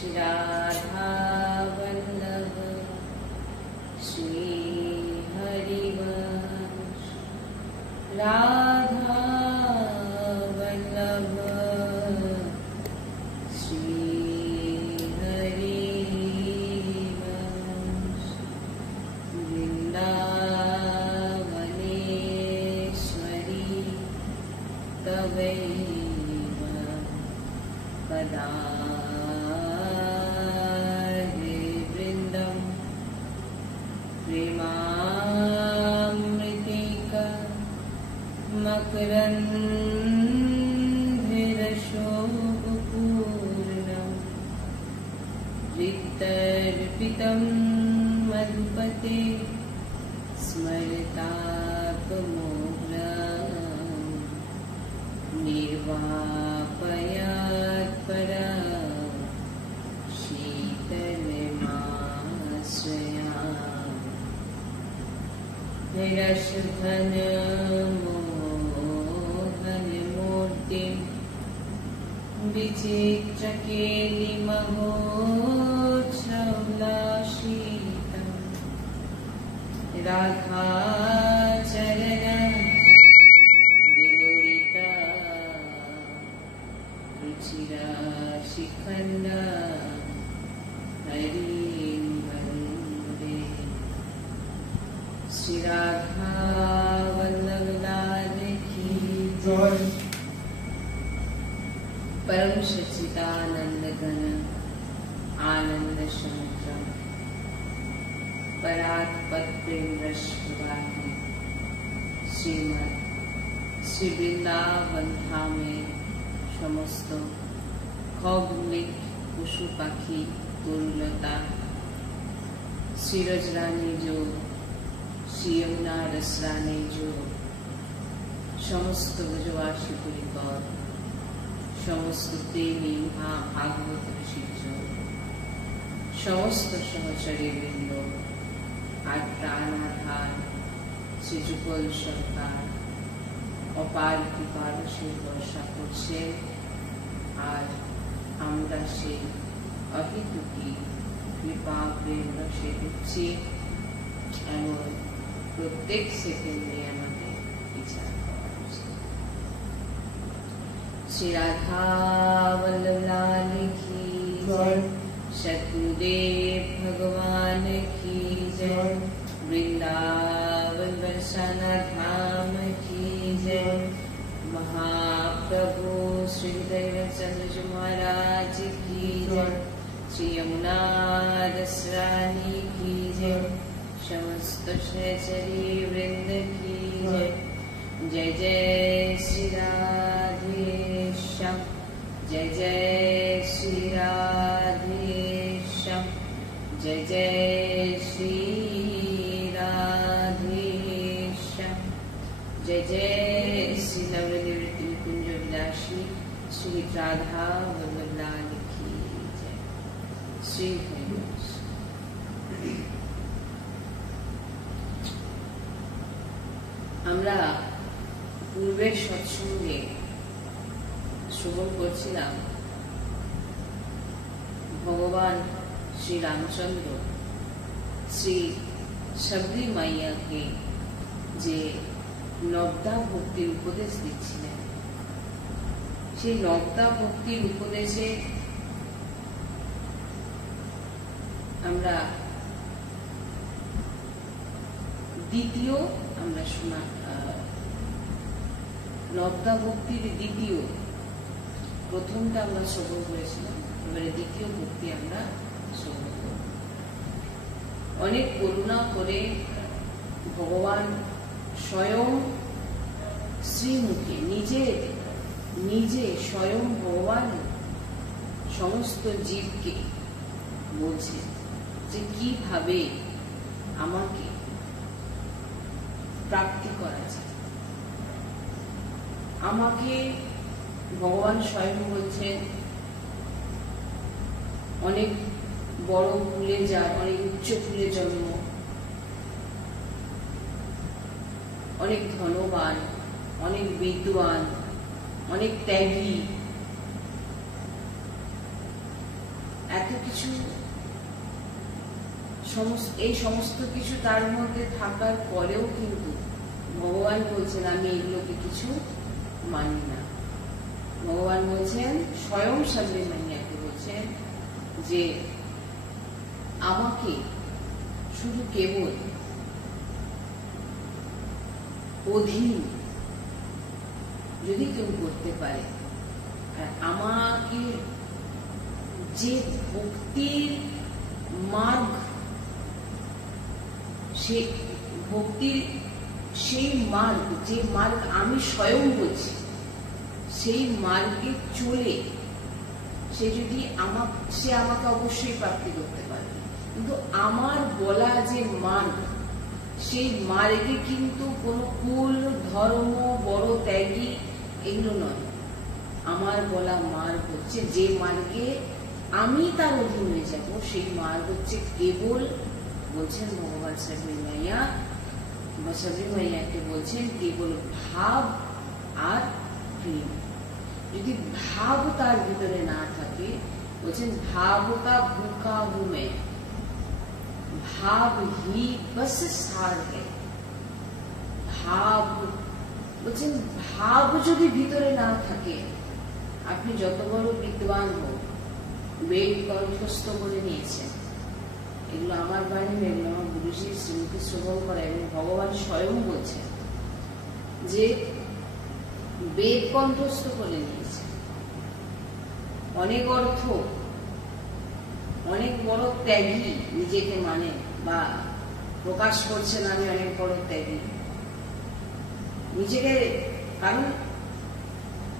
श्री राधा वल्लभ श्री हरिवंश राधा वल्लभ श्री हरिवंश वृंदावनेश्वरी तवैव पदारे वृंदम् प्रेमामृतिका मकरन्धरशोभपूर्णम् रिक्तर्पितं मधुपते स्मरतापमोघ्रम् निर्वापयात्परा निरशधन मोहन मूर्ति विचित्रकेलिमहोत्सवलाशितं राधाचरण विलोलिता रुचिराशिखण्ड हरिं वन्दे श्री राधा वल्लभ लाल की जय। परम सच्चिदानंद घन आनंद समुद्र परात्पर प्रेम रस प्रवाही श्रीमद श्री वृंदावन धामे समस्त खगमृग पशु पाखी तरुलता श्रीरज रानी जो श्री यमुना रसरानी जो समस्त ब्रजवासी परिकर समस्त प्रेमी महा भागवत ऋषिजन समस्त सहचरी वृंद আর প্রাণাধার শ্রী যুগল সরকার অপার কৃপার সেই বর্ষা করছেন আর আমরা সেই অহেতুকি কৃপা প্রেম রসে দিচ্ছি এমন প্রত্যেক সেকেন্ডে আমাদের বিচার করা উচিত। শ্রী রাধা वल्लभ लाल की जय। सतगुरुदेव भगवान की जय। वृंदावन बरसाना धाम की जय। महाप्रभु श्री दैवचंद्र जी महाराज की जय। श्री यमुना रसरानी की जय। समस्त सहचरी वृंद की जय। जय जय श्री राधेश्याम जय जय श्री राधेश्याम जय जय श्री राधेश्याम जय जय श्री नवनिवृत्ति कुंज विलासी श्री राधा वल्लभ लाल की जय। श्री हरिवंश। আমরা পূর্বের সৎসঙ্গে শ্রবণ করছিলাম ভগবান শ্রী রামচন্দ্র শ্রী শবরী মাইয়াকে যে নবদা ভক্তির উপদেশ দিচ্ছিলেন, সেই নবদা ভক্তির উপদেশে আমরা দ্বিতীয় আমরা শোনা নবদা ভক্তির দ্বিতীয়, প্রথমটা আমরা শ্রবণ করেছিলাম, এবারে দ্বিতীয় ভক্তি আমরা শ্রবণ করব। অনেক করুণা করে ভগবান স্বয়ং শ্রীমুখে নিজে স্বয়ং ভগবান সমস্ত জীবকে বলছে যে কিভাবে আমাকে প্রাপ্তি করা যায়। আমাকে ভগবান স্বয়ং বলছেন অনেক বড় কুলে যার, অনেক উচ্চ কুলে জন্ম, অনেক ধনবান, অনেক বিদ্বান, অনেক ত্যাগী, এত কিছু এই সমস্ত কিছু তার মধ্যে থাকার পরেও কিন্তু ভগবান বলছেন আমি এগুলোকে কিছু মানি না। ভগবান বলছেন, স্বয়ং সাবরি মাইয়াকে বলছেন যে আমাকে শুধু কেবল অধীন যদি কেউ করতে পারে, আর আমাকে যে ভক্তির মার্গ, সে ভক্তির সেই মার্গ, যে মার্গ আমি স্বয়ং বলছি, সেই মার্গে চলে সে আমাকে অবশ্যই প্রাপ্তি করতে পারবে। কিন্তু আমার বলা যে মার্গ, সেই মার্গে কিন্তু কোনো কুল, ধর্ম, বড় ত্যাগী এগুলো নয়। আমার বলা মার্গ হচ্ছে যে মার্গে আমি তার অধীন হয়ে যাব, সেই মার্গ হচ্ছে কেবল, বলছেন ভগবান সাবরি মাইয়া, সাবরি মাইয়াকে বলছেন কেবল ভাব আর প্রেম। যদি ভাব তার ভিতরে না থাকে, বলছেন ভাবতা ভুকা হুমে, ভাব হি বস সার है। ভাব বলছেন, ভাব যদি ভিতরে না থাকে, আপনি যত বড় বিদ্বান হোক, বেদ কণ্ঠস্থ করে নিয়েছেন, এগুলো আমার বাণী, এগুলো আমার গুরুজির শ্রীমুখী শ্রবণ করা, এবং ভগবান স্বয়ং বলছেন যে বেদ কণ্ঠস্থ করে নিয়েছে, অনেক অর্থ, অনেক বড় ত্যাগী নিজেকে মানে বা প্রকাশ করছেন আমি অনেক বড় ত্যাগী নিজেকে। কারণ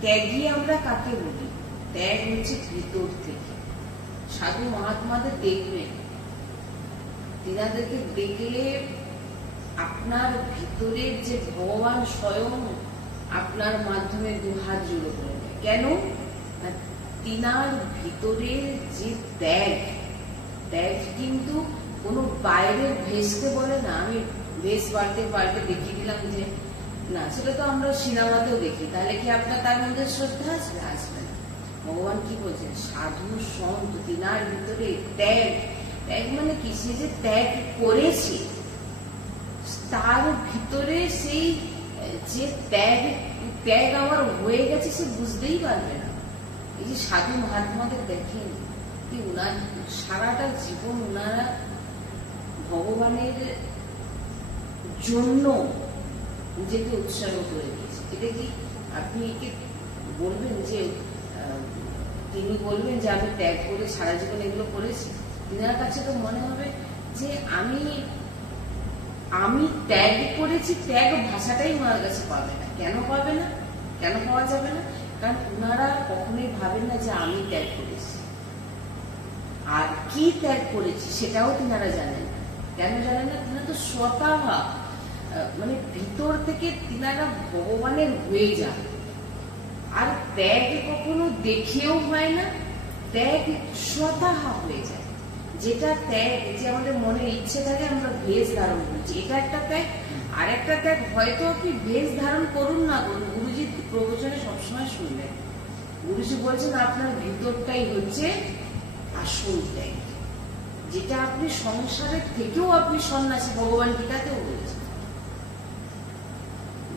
ত্যাগী আমরা কাকে বলি? ত্যাগ হচ্ছে ভিতর থেকে। সাধু মহাত্মাদের দেখবেন, তিনাদেরকে দেখলে আপনার ভিতরের যে ভগবান স্বয়ং আপনার মাধ্যমে দুহাত জুড়ে পড়বে। কেন? তিনার ভিতরের যে ত্যাগ, ত্যাগ কিন্তু কোনো বাইরের ভেসকে বলে না। আমি ভেস পাল্টে পাল্টে দেখিয়ে দিলাম যে না, সেটা তো আমরা সিনেমাতেও দেখি, তাহলে কি আপনার তার মধ্যে শ্রদ্ধা আসবে? আসবে না। ভগবান কি বলছেন? সাধু সন্ত তিনার ভিতরে ত্যাগ, ত্যাগ মানে কি? সে যে ত্যাগ করেছে, তার ভিতরে সেই যে ত্যাগ আমার হয়ে গেছে, সে বুঝতেই পারবে না। এই যে সাধু মহাত্মাদের দেখেন, কি উনার সারাটা জীবন উনারা ভগবানের জন্য নিজেকে উৎসর্গ করে দিয়েছে। এটা কি আপনি একে বলবেন যে তিনি বলবেন যে আমি ত্যাগ করে সারা জীবন এগুলো করেছি? তিনার কাছে তো মনে হবে যে আমি ত্যাগ করেছি। ত্যাগ ভাষাটাই ওনার কাছে পাবে না। কেন পাবে না? কেন পাওয়া যাবে না? কারণ ওনারা কখনোই ভাবেন না যে আমি ত্যাগ করেছি, আর কি ত্যাগ করেছি সেটাও তিনারা জানেন না। কেন জানেন না? তিনারা তো স্বতঃ মানে ভিতর থেকে তিনারা ভগবানের হয়ে যান। আর ত্যাগ কখনো দেখেও হয় না, ত্যাগ স্বতঃ হয়ে যায়। যেটা ত্যাগ, যে আমাদের মনের ইচ্ছে থাকে আমরা ভেষ ধারণ করছি, এটা একটা ত্যাগ। আর একটা ত্যাগ হয়তো আপনি ভেষ ধারণ করুন না করুন, গুরুজির প্রবচনে সবসময় শুনবেন, গুরুজি বলছেন আপনার ভিতরটাই হচ্ছে আসল ত্যাগ, যেটা আপনি সংসারের থেকেও আপনি সন্ন্যাসী। ভগবান গীতাতেও বলছেন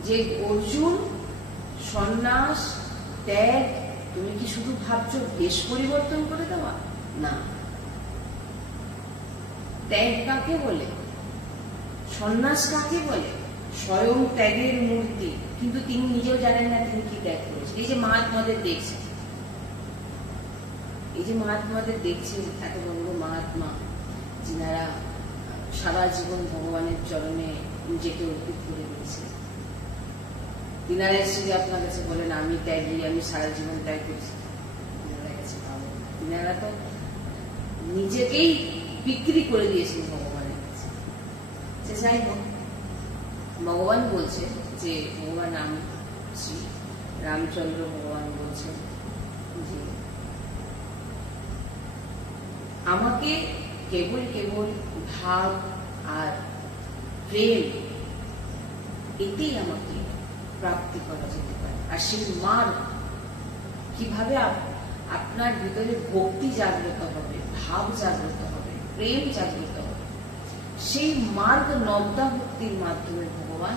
যে অর্জুন, সন্ন্যাস, ত্যাগ, তুমি কি শুধু ভাবছো বেশ পরিবর্তন করে দেওয়া? না। ত্যাগ কাকে বলে? সন্ন্যাস কাকে বলে? স্বয়ং ত্যাগের মূর্তি, কিন্তু তিনি নিজেও জানেন না তিনি কি ত্যাগ করেছেন। এই যে মহাত্মাদের দেখছেন, এত বড় মহাত্মা, যিনারা সারা জীবন ভগবানের চরণে নিজেকে অর্পিত করে দিয়েছেন, তিনারা এসে যে আপনার কাছে বলেন আমি ত্যাগী, আমি সারা জীবন ত্যাগ করছি, তিনারা তো নিজেকেই বিক্রি করে দিয়েছেন ভগবানের কাছে। যাই হোক, ভগবান বলছেন যে ভগবান শ্রী রামচন্দ্র ভগবান বলছেন যে আমাকে কেবল কেবল ভাব আর প্রেম, এতেই আমাকে প্রাপ্তি করা যেতে পারে। আর সেই মার্গ কিভাবে আপনার ভিতরে ভক্তি জাগ্রত হবে, ভাব জাগ্রত হবে, প্রেম জাগ্রত হবে। সেই মার্গ নবদা ভক্তির মাধ্যমে ভগবান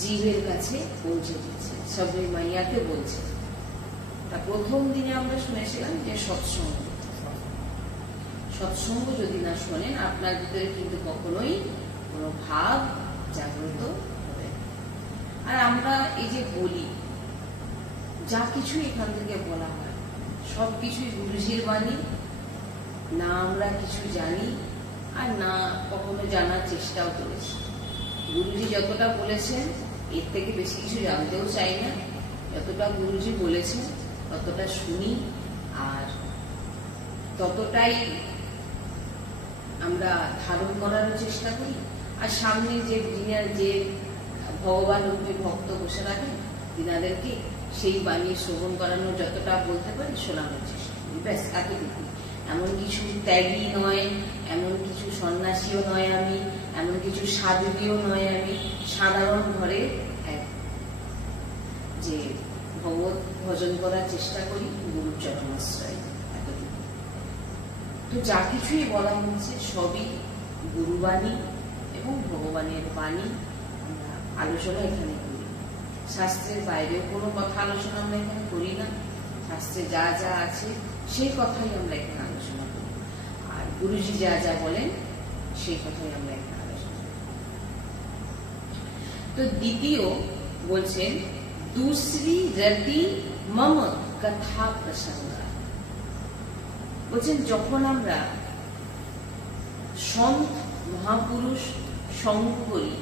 জীবের কাছে পৌঁছে দিচ্ছে, সবে মাইয়াকে বলছে। তা প্রথম দিনে আমরা শুনেছিলাম যে সৎসঙ্গ, সৎসঙ্গ যদি না শোনেন আপনার ভিতরে কিন্তু কখনোই কোনো ভাব জাগ্রত হবে। আর আমরা এই যে বলি, যা কিছু এখান থেকে বলা হয় সবকিছুই গুরুজির বাণী, না আমরা কিছু জানি আর না কখনো জানার চেষ্টাও করেছি। গুরুজি যতটা বলেছেন এর থেকে বেশি কিছু জানতেও চাই না, যতটা গুরুজি বলেছেন ততটা শুনি আর ততটাই আমরা ধারণ করার চেষ্টা করি। আর সামনে যে ভগবান রূপে ভক্ত বসে রাখেন তিনাদেরকে সেই বাণী শ্রবণ করানোর যতটা বলতে পারি শোনানোর চেষ্টা করি, ব্যাস এতটুকু। এমন কিছু ত্যাগী নয়, এমন কিছু সন্ন্যাসীও নয় আমি, এমন কিছু সাধুও নয় আমি, সাধারণ ঘরে যে ভগবত ভজন করার চেষ্টা করি গুরুর চরণাশ্রয়, এতটুকু। তো যা কিছুই বলা হচ্ছে সবই গুরুবাণী এবং ভগবানের বাণী আমরা আলোচনা এখানে করি। শাস্ত্রের বাইরেও কোনো কথা আলোচনা আমরা এখানে করি না, শাস্ত্রে যা যা আছে সেই কথাই আমরা এখানে আলোচনা করি, আর গুরুজি যা যা বলেন সেই কথাই আমরা এখানে আলোচনা করি। তো দ্বিতীয় বলছেন दूसरी रति मम कथा प्रसंग, বলছেন যখন আমরা সন্ত মহাপুরুষ সঙ্গ করি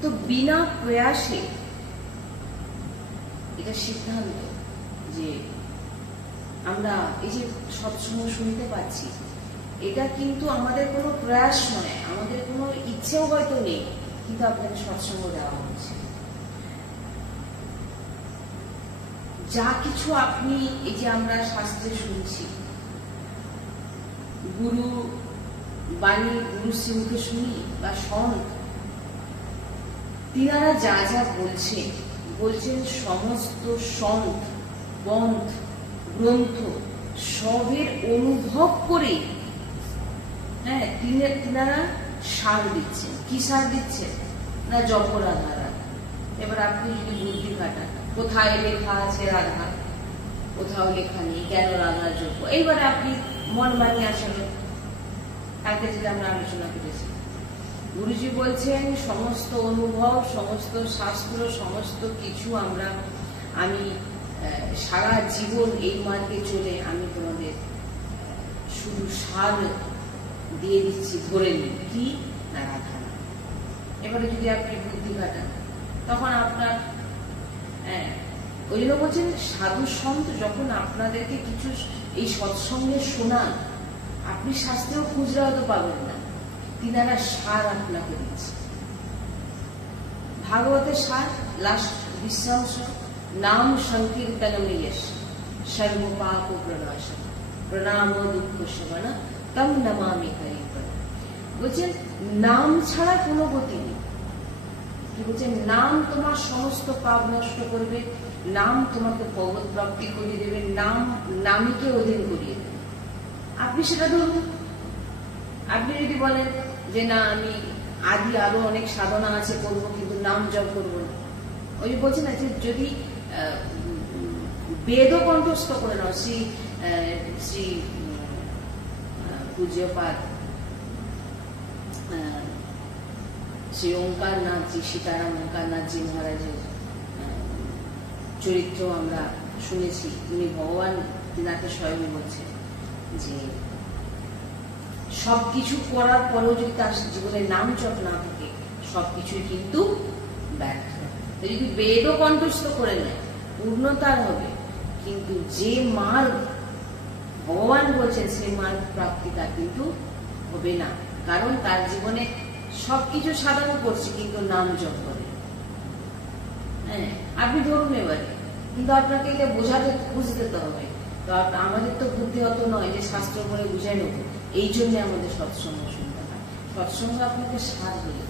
তো বিনা প্রয়াসে, এটা সিদ্ধান্ত যে আমরা এই যে সৎসঙ্গ শুনতে পাচ্ছি, এটা কিন্তু আমাদের কোনো প্রয়াস নয়, আমাদের কোনো ইচ্ছেও হয়তো নেই, কিন্তু আপনাকে সৎসঙ্গ দেওয়া হচ্ছে। যা কিছু আপনি এই যে আমরা শাস্ত্রে শুনছি, গুরু বাণী গুরু সিংহকে শুনি বা সন্ত, তিনারা যা যা বলছেন সমস্ত সন্ত পন্থ গ্রন্থ সবের অনুভব করে, হ্যাঁ, তিনারা সার দিচ্ছেন। কি সার দিচ্ছেন না? জপরাধারা। এবার আপনি যদি বুদ্ধি খাটান, কোথায় লেখা আছে রাধা, কোথাও লেখা নেই, কেন রাধার যোগ্য, এইবারে আপনি মন বানিয়ে আসলে কালকে যেটা আমরা আলোচনা করেছি, গুরুজি বলছেন সমস্ত অনুভব, সমস্ত শাস্ত্র, সমস্ত কিছু আমি সারা জীবন এই মার্গে চলে আমি তোমাদের শুধু সার দিয়ে দিচ্ছি, ধরে নিই কি না রাধা। এবারে যদি আপনি বুদ্ধি খাটান তখন আপনার ওই জন্য বলছেন সাধু সন্ত যখন আপনাদেরকে কিছু এই সৎসঙ্গে শোনান, আপনি শাস্ত্রেও খুচরা হয়তো পাবেন না, তিনারা সার আপনাকে দিচ্ছে। ভাগবতের সার লাস্ট বিশ্বাংশ, নাম সংকীর্তনম যশ সর্ব পাপ প্রণাশ প্রণাম দুঃখ শমন তম নমামি হরিপদ। বলছেন নাম ছাড়া কোনো গতি নেই। কি বলছেন? নাম তোমার সমস্ত পাপ নষ্ট করবে, নাম তোমাকে ভগবত প্রাপ্তি করিয়ে দেবে, নামীকে অধীন করিয়ে দেবে। আপনি সেটা ধরুন। আপনি যদি বলেন যে না আমি আদি আরো অনেক সাধনা আছে করবো, কিন্তু নাম জপ করবো না, ওই বলছেন না যে যদি বেদ কণ্ঠস্থ করে নাও, শ্রী পূজ্যপাদ শ্রী ওঙ্কারনাথজি, সীতারাম ওঙ্কারনাথজি মহারাজের চরিত্র আমরা শুনেছি। উনি ভগবান তিনাকে স্বয়ং বলছেন যে সবকিছু করার পরেও যদি তার জীবনে নাম জপ না থাকে সবকিছুই কিন্তু ব্যর্থ। যদি বেদ কণ্ঠস্থ করে নেয় পূর্ণতার হবে, কিন্তু যে মার্গ ভগবান বলছেন সেই মার্গ প্রাপ্তি তার কিন্তু হবে না, কারণ তার জীবনে সবকিছু সাধন করছে কিন্তু নাম জপ করে। হ্যাঁ, আপনি ধরুন এবারে, কিন্তু আপনাকে এটা বুঝতে তো হবে। তো আমাদের তো বুদ্ধি অত নয় যে শাস্ত্র করে বুঝাই নেব, এই জন্য আমাদের সৎসঙ্গ শুনতে হয়। সৎসঙ্গ আপনাকে সার হয়ে,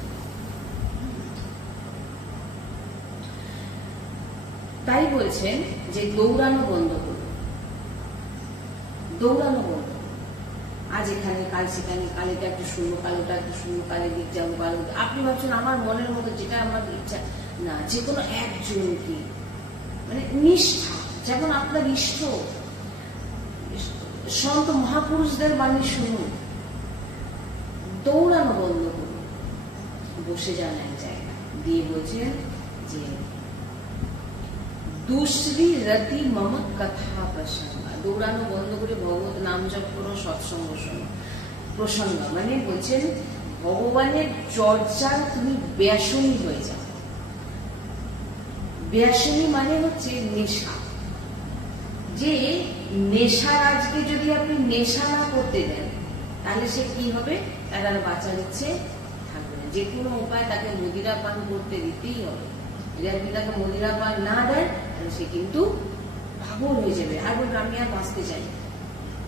তাই বলছেন যে দৌড়ানো বন্ধ করুন। দৌড়ানো বন্ধ। আজ এখানে কাল সেখানে, কাল এটা একটু শূন্য, কাল ওটা একটু শূন্য, কালে দিক যাবো, কাল আপনি ভাবছেন আমার মনের মতো যেটা আমার ইচ্ছা না, যে কোনো একজনকে মানে নিষ্ঠা, যেমন আপনার ইষ্ট সন্ত মহাপুরুষদের বাণী শুনুন, দৌড়ানো বন্ধ করুন, বসে যান এক জায়গায়। দিয়ে বলছেন যে দুসরি রতি মম কথা প্রসঙ্গ, দৌড়ানো বন্ধ করে ভগবত নাম জপ করো, সৎসঙ্গ শোনো। প্রসঙ্গ মানে বলছেন ভগবানের চর্চার তুমি ব্যাসনী হয়ে যাও। ব্যাসনী মানে হচ্ছে নেশা, যে নেশার আজকে যদি আপনি নেশা না করতে দেন তাহলে সে কি হবে, তার আর বাঁচার ইচ্ছে থাকবে না। যে কোনো উপায় তাকে মদিরা পান করতে দিতেই হবে। যদি আপনি তাকে মদিরা পান না দেন তাহলে সে কিন্তু পাগল হয়ে যাবে, আর বলবে আমি আর বাঁচতে চাই,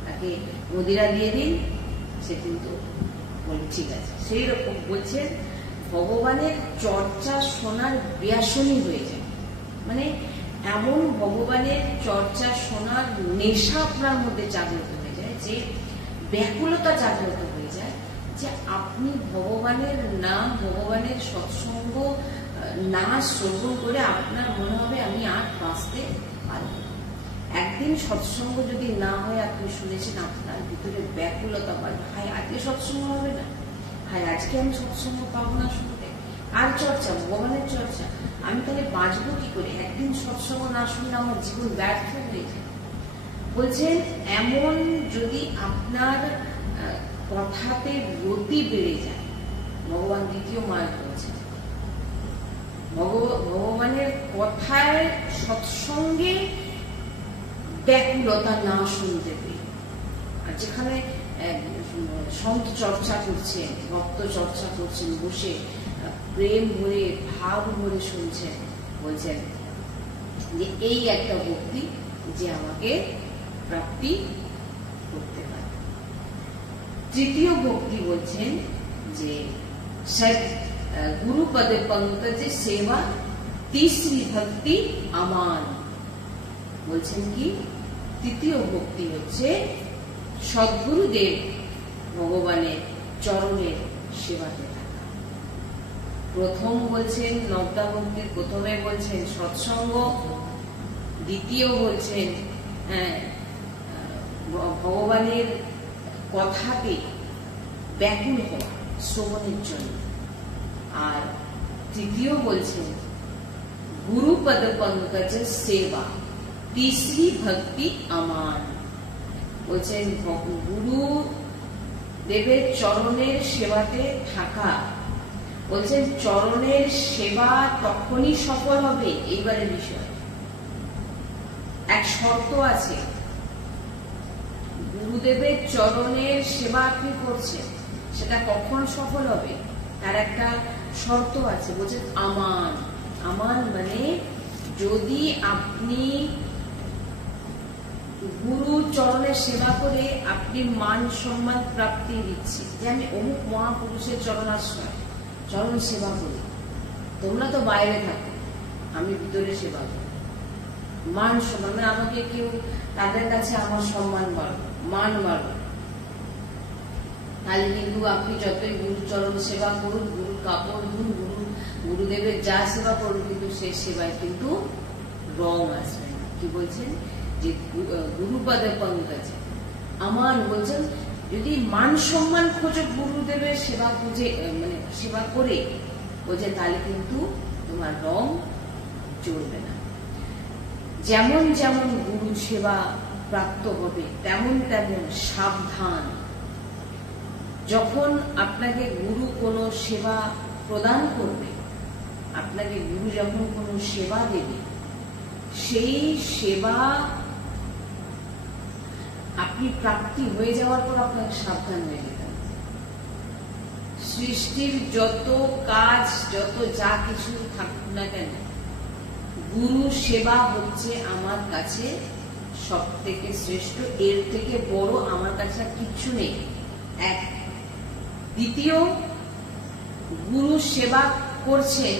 তাকে মদিরা দিয়ে দিন, সে কিন্তু বলে ঠিক আছে। সেই রকম বলছেন ভগবানের চর্চা শোনার ব্যাসনী হয়ে যায়, মানে এমন ভগবানের চর্চা শোনার নেশা আপনার মধ্যে জাগ্রত হয়ে যায়, যে ব্যাকুলতা জাগ্রত হয়ে যায়, যে আপনি ভগবানের নাম, ভগবানের সৎসঙ্গ না শ্রবণ করে আপনার মনে হবে আমি আর বাঁচতে পারব না। একদিন সৎসঙ্গ যদি না হয়, আপনি শুনেছেন আপনার ভিতরে ব্যাকুলতা বাড়বে, হায় আজকে সৎসঙ্গ হবে না, হায় আজকে আমি সৎসঙ্গ পাবো না শুনতে। আর চর্চা, ভগবানের চর্চা, আমি তাহলে বাঁচবো কি করে? একদিন সৎসঙ্গ না শুনলে আমার জীবন ব্যর্থ হয়ে যায়। বলছেন এমন যদি আপনার কথাতে রতি বেড়ে যায়, ভগবান দ্বিতীয় মার্গ বলছেন ভগবানের কথায় সৎসঙ্গে ব্যাকুলতা না শুনতে পেরে, আর যেখানে সন্ত চর্চা করছেন, ভক্ত চর্চা করছেন, বসে প্রেম ভরে ভাব ভরে শুনছেন, বলছেন যে এই একটা ভক্তি যে আমাকে প্রাপ্তি করতে পারে। তৃতীয় ভক্তি বলছেন যে গুরু পদে পঙ্কজে সেবা, তিসরি ভক্তি আমান। বলছেন কি তৃতীয় ভক্তি হচ্ছে সদ্গুরুদেব ভগবানের চরণের সেবাতে থাকা। প্রথম বলছেন নবদা ভক্তির প্রথমে বলছেন সৎসঙ্গ, দ্বিতীয় বলছেন ভগবানের কথাতে ব্যাকুল হওয়া শ্রবণের জন্য, আর তৃতীয় বলছেন গুরু পদ পঙ্কজের সেবা, তিসরি ভক্তি আমান। বলছেন গুরু দেবের চরণের সেবাতে থাকা। বলছেন চরণের সেবা তখনই সফল হবে, এইবারের বিষয় এক শর্ত আছে, গুরুদেবের চরণের সেবা আপনি করছেন, সেটা কখন সফল হবে তার একটা শর্ত আছে। বলছেন আমান। আমান মানে যদি আপনি গুরু চরণের সেবা করে আপনি মান সম্মান প্রাপ্তি দিচ্ছি, যে আমি অমুক মহাপুরুষের চরণাশ্রয় চরণ সেবা করি, তোমরা তো বাইরে থাকো, আমি ভিতরে সেবা করি, মান সম্মান, আমাকে কেউ তাদের কাছে আমার সম্মান বাড়বে, মান বাড়বে, তাহলে কিন্তু আপনি যতই গুরু চরণ সেবা করুন, গুরু কাপড় ধুন, গুরুদেবের যা সেবা করুন, কিন্তু সে সেবায় কিন্তু রং আসবে না। কি বলছেন যে গুরুপদে পঙ্কজে আমান। বলছেন যদি মান সম্মান খোঁজো গুরুদেবের সেবা খুঁজে, মানে সেবা করে, বলছেন তাহলে কিন্তু তোমার রং চলবে না। যেমন যেমন গুরু সেবা প্রাপ্ত হবে তেমন তেমন সাবধান। যখন আপনাকে গুরু কোনো সেবা প্রদান করবে, আপনাকে গুরু যখন কোনো সেবা দেবে, সেই সেবা আপনি প্রাপ্তি হয়ে যাওয়ার পর আপনাকে সাবধান হয়ে যেতে হবে। সৃষ্টির যত কাজ, যত যা কিছু থাকুক না কেন, গুরু সেবা হচ্ছে আমার কাছে সব থেকে শ্রেষ্ঠ, এর থেকে বড় আমার কাছে কিচ্ছু নেই। এক। দ্বিতীয়, গুরু সেবা করছেন,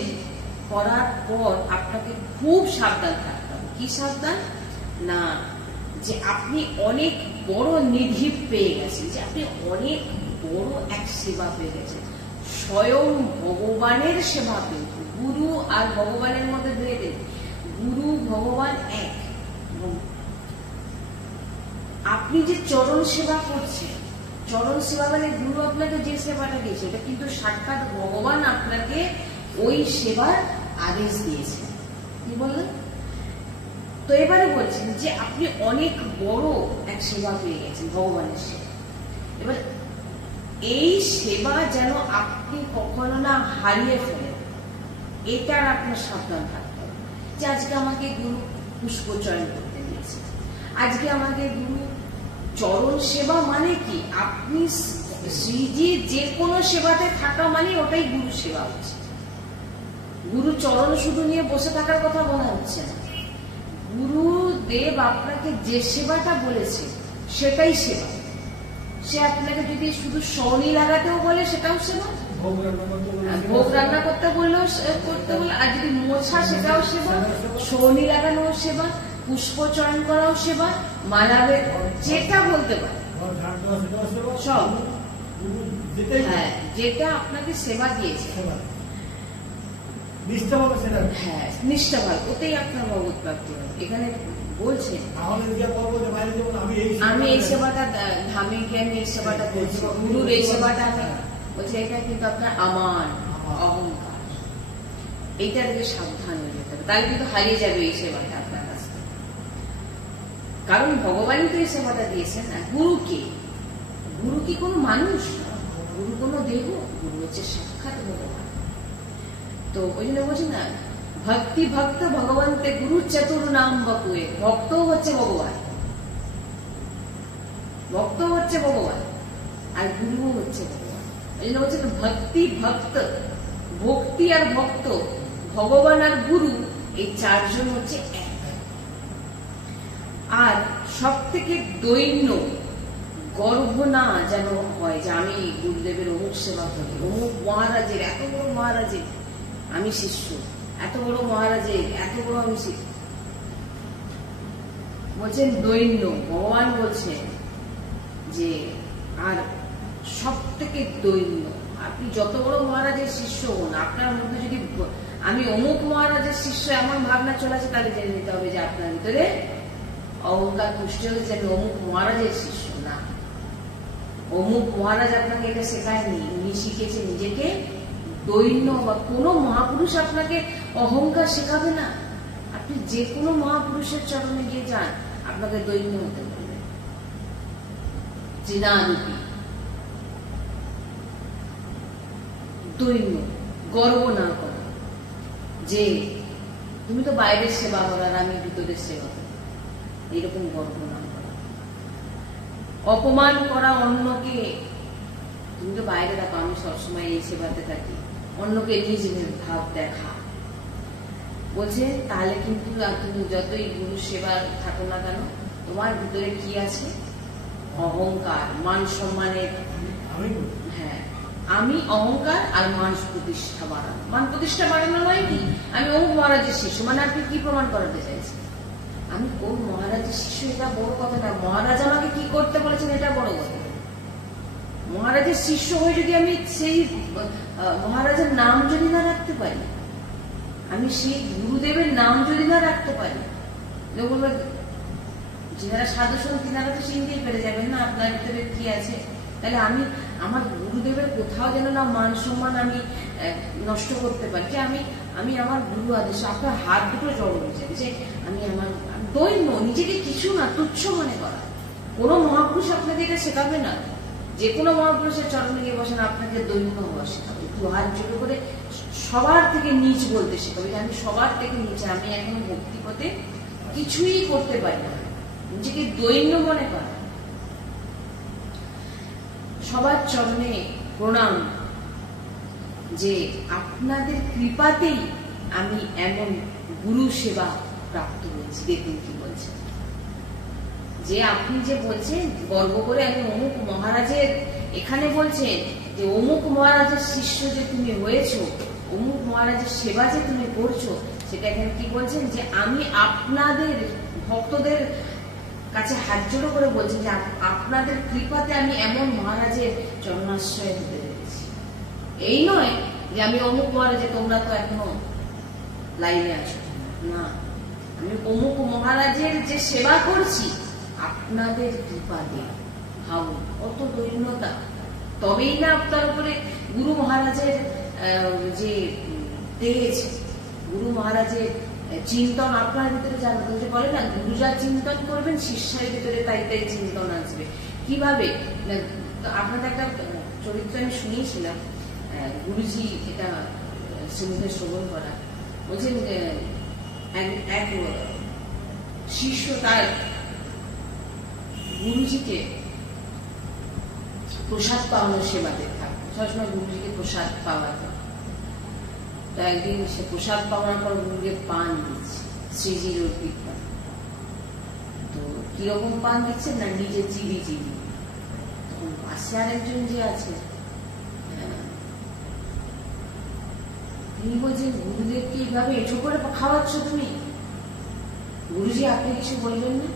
করার পর আপনাকে খুব সাবধান থাকতে হবে। কি সাবধান? না যে আপনি অনেক বড় নিধি পেয়ে গেছেন, যে আপনি অনেক বড় এক সেবা পেয়ে গেছেন, স্বয়ং ভগবানের সেবা পেয়ে। গুরু আর ভগবানের মধ্যে ভেদ নেই, গুরু ভগবান এক। আপনি যে চরণ সেবা করছেন, চরণ সেবা মানে গুরু আপনাকে যে সেবাটা দিয়েছে, এটা কিন্তু সাক্ষাৎ ভগবান আপনাকে ওই সেবার আদেশ দিয়েছে। কি বললেন? তো এবারে বলছেন যে আপনি অনেক বড় এক সেবা পেয়ে গেছেন, ভগবানের সেবা। এবার এই সেবা যেন আপনি কখনো না হারিয়ে ফেলেন, এটার আপনার সাবধান থাকতে হবে। যে আজকে আমাকে গুরু পুষ্প চয়ন করতে দিয়েছে, আজকে আমাকে গুরু চরণ সেবা মানে কি, আপনি শ্রীজির যে কোনো সেবাতে থাকা মানে ওটাই গুরু সেবা হচ্ছে। গুরু চরণ শুধু নিয়ে বসে থাকার কথা বলা হচ্ছে না, গুরুদেব আপনাকে যে সেবাটা বলেছে সেটাই সেবা। সে আপনাকে যদি শুধু শনি লাগাতেও বলে সেটাও সেবা, ভোগ রান্না করতে বললেও করতে বলে, আর যদি মোছা সেটাও সেবা, শনি লাগানোও সেবা, পুষ্প চয়ন করাও সেবা, মালাবে যেটা বলতে পারে সব, হ্যাঁ যেটা আপনাকে সেবা দিয়েছে, হ্যাঁ নিষ্ঠাভাবে, ওতেই আপনার ভগবত প্রাপ্তি হবে। এখানে বলছে আমি এই সেবাটা ধামে গিয়ে আমি এই সেবাটা করছি, গুরুর এই সেবাটা আমি বলছে, এটা কিন্তু আপনার আমান অহংকার, এইটা থেকে সাবধান হয়ে যেতে হবে, তাহলে কিন্তু হারিয়ে যাবে এই সেবাটা আপনার কাছ থেকে। কারণ ভগবানই তো এই সেবাটা দিয়েছেন না। গুরু কে? গুরু কি কোনো মানুষ? গুরু কোনো দেহ? গুরু হচ্ছে সাক্ষাৎ ভগবান। তো ওই জন্য বলছি না, ভক্তি ভক্ত ভগবন্তে গুরু চতুর নাম বকুয়ে। ভক্ত হচ্ছে ভগবান, ভক্ত হচ্ছে ভগবান, আর গুরু হচ্ছে ভগবান। এই জন্য বলছে ভক্তি ভক্ত, ভক্তি আর ভক্ত, ভগবান আর গুরু, এই চারজন হচ্ছে এক। আর সব থেকে দৈন্য গর্ব না যেন হয় যে আমি গুরুদেবের অমুক সেবা করি, অমুক মহারাজের, এত বড় মহারাজের আমি শিষ্য, এত বড় মহারাজের এত বড় আমি শিষ্য। বলছেন দৈন্য, ভগবান বলছেন যে আর সব থেকে দৈন্য, আপনি যত বড় মহারাজের শিষ্য হন, আপনার মধ্যে যদি আমি অমুক মহারাজের শিষ্য এমন ভাবনা চলে আসে, তাহলে জেনে নিতে হবে যে আপনার ভিতরে অহংকার পুষ্টি হয়েছে, আমি অমুক মহারাজের শিষ্য না। অমুক মহারাজ আপনাকে এটা শেখায়নি, উনি শিখেছে নিজেকে দৈন্য। বা কোনো মহাপুরুষ আপনাকে অহংকার শেখাবে না। আপনি যে কোনো মহাপুরুষের চরণে গিয়ে যান, আপনাকে দৈন্য হতে পারবে, জিনারূপী দৈন্য। গর্ব না করা যে তুমি তো বাইরের সেবা করার, আমি ভিতরের সেবা করি, এইরকম গর্ব না করা। অপমান করা অন্যকে, তুমি তো বাইরে থাকো, আমি সবসময় এই সেবাতে থাকি, অন্যকে নিজ ভাব দেখা। বলছে তাহলে কিন্তু তুমি যতই গুরু সেবা থাকো না কেন, তোমার ভিতরে কি আছে? অহংকার, মান সম্মানের, হ্যাঁ আমি অহংকার আর মান প্রতিষ্ঠা বাড়ানো। মান প্রতিষ্ঠা বাড়ানো নয় কি আমি অমুক মহারাজের শিষ্য, মানে আপনি কি প্রমাণ করাতে চাইছেন? আমি কোন মহারাজের শিষ্য এটা বড় কথা না, মহারাজ আমাকে কি করতে বলেছেন এটা বড় কথা। মহারাজের শিষ্য হয়ে যদি আমি সেই মহারাজের নাম যদি না রাখতে পারি, আমি সেই গুরুদেবের নাম যদি না রাখতে পারি, যারা সাধু সন্ত তিনারা তো চিনতেই পেরে যাবেন না আপনার ভিতরে কি আছে। তাহলে আমি আমার গুরুদেবের কোথাও যেন না মান সম্মান আমি নষ্ট করতে পারি, যে আমি আমার গুরু আদেশ, আপনার হাত দুটো জড় হয়ে যাবে যে আমি আমার দৈন্য, নিজেকে কিছু না, তুচ্ছ মনে করা। কোনো মহাপুরুষ আপনাকে এটা শেখাবে না। যে কোনো মহাপুরুষের চরণে গিয়ে বসেন, আপনাকে দৈন্য হওয়া শেখাবে, দু হাত জোড়ো করে সবার থেকে নিচ বলতে শেখাবে, আমি সবার থেকে নিচে, আমি একদম ভক্তি পথে কিছুই করতে পারি না, নিজেকে দৈন্য মনে করা। সবার চরণে প্রণাম, যে আপনাদের কৃপাতেই আমি এমন গুরু সেবা প্রাপ্ত হয়েছি। দেখুন কি বলছেন, যে আপনি যে বলছেন গর্ব করে আমি অমুক মহারাজের, এখানে বলছেন যে অমুক মহারাজের শিষ্য যে তুমি হয়েছো, অমুক মহারাজের সেবা যে তুমি করছো, সেটা এখানে কি বলছেন যে আমি আপনাদের ভক্তদের কাছে হাত জোড়ো করে বলছেন যে আপনাদের কৃপাতে আমি এমন মহারাজের চরণাশ্রয় হতে পেরেছি। এই নয় যে আমি অমুক মহারাজে, তোমরা তো এখনো লাইনে আছো না, আমি অমুক মহারাজের যে সেবা করছি আপনাদের কৃপাতে। ভাবুন কত দৈন্যতা। তবেই না আপনার উপরে গুরু মহারাজের যে তেজ, গুরু মহারাজের চিন্তন আপনার ভিতরে জানবে। যে বলে না, গুরু যা চিন্তন করবেন শিষ্যের ভিতরে তাই তাই চিন্তন আসবে। কিভাবে? আপনাদের একটা চরিত্র আমি শুনিয়েছিলাম, গুরুজি এটা শ্রীমুখে শ্রবণ করা। বলছেন এক শিষ্য তার গুরুজিকে প্রসাদ পাওয়ানোর সেবাতে থাকে, সবসময় গুরুজিকে প্রসাদ পাওয়াতো। তো একদিন সে প্রসাদ পাওয়ার পর গুরুকে পান দিচ্ছে, শ্রীজির অর্পিত পান। তো কিরকম পান দিচ্ছে না, নিজে চিবি চিবি। তখন পাশে আর একজন যে আছে তিনি বলছেন, গুরুদেবকে এইভাবে এঁচো করে খাওয়াচ্ছ তুমি? গুরুজি আপনি কিছু বলবেন না?